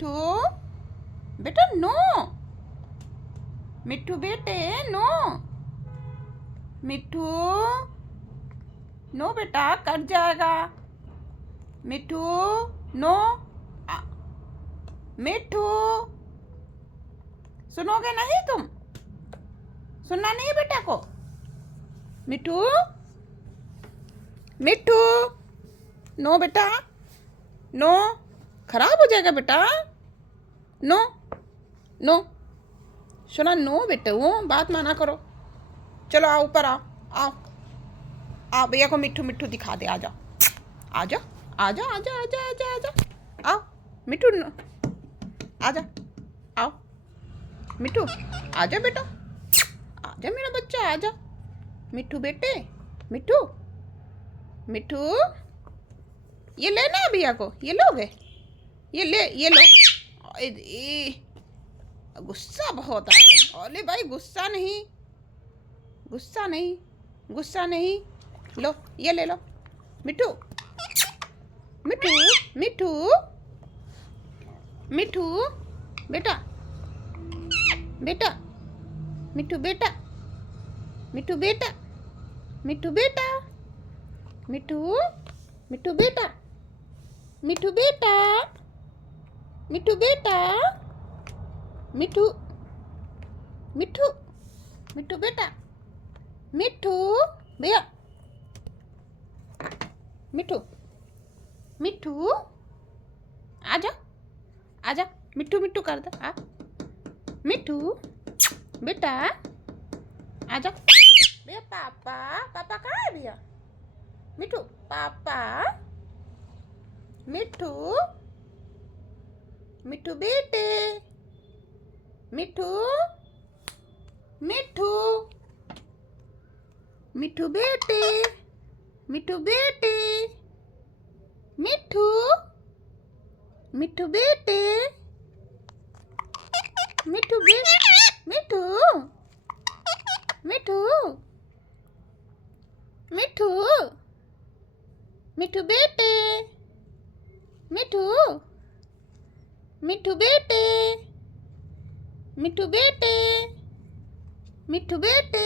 मिट्ठू बेटा नो, मिट्ठू बेटे नो, मिट्ठू नो बेटा कट जाएगा, मिट्ठू नो, मिट्ठू सुनोगे नहीं तुम, सुनना नहीं है बेटा को, मिट्ठू मिट्ठू नो बेटा नो, खराब हो जाएगा बेटा, नो नो सुना, नो बेटे वो बात माना करो, चलो आओ ऊपर आओ, आओ आओ भैया को मिट्ठू मिट्ठू दिखा दे, आ जाओ आ जाओ आ जाओ आ जाओ आ जाओ आ जाओ आ जाओ, आओ मिट्ठू आ जा, आओ मिट्ठू आ जा बेटा, आ जा मेरा बच्चा आ जा, मिट्ठू बेटे, मिट्ठू मिट्ठू ये लेना है भैया को, ये लोगे, ये ले, ये लो, गुस्सा बहुत आया, ओले भाई गुस्सा नहीं, गुस्सा नहीं, गुस्सा नहीं, लो ये ले लो, मिट्ठू मिट्ठू मिट्ठू मिट्ठू बेटा बेटा, मिट्ठू बेटा, मिट्ठू बेटा, मिट्ठू बेटा, मिट्ठू मिट्ठू बेटा, मिट्ठू बेटा, मिट्ठू बेटा, मिट्ठू मिट्ठू मिट्ठू बेटा, मिट्ठू भैया, मिट्ठू मिट्ठू आजा आजा, मिट्ठू मिट्ठू कर दे, आ मिट्ठू बेटा आजा भैया, पापा पापा कहाँ है भैया, मिट्ठू पापा, मिट्ठू मिट्ठू बेटे, मिट्ठू मिट्ठू मिट्ठू बेटे, मिट्ठू बेटे, मिट्ठू मिट्ठू बेटे, मिट्ठू मिट्ठू मिट्ठू मिट्ठू मिट्ठू बेटे, मिट्ठू मिट्ठू बेटे, मिट्ठू बेटे, मिट्ठू बेटे।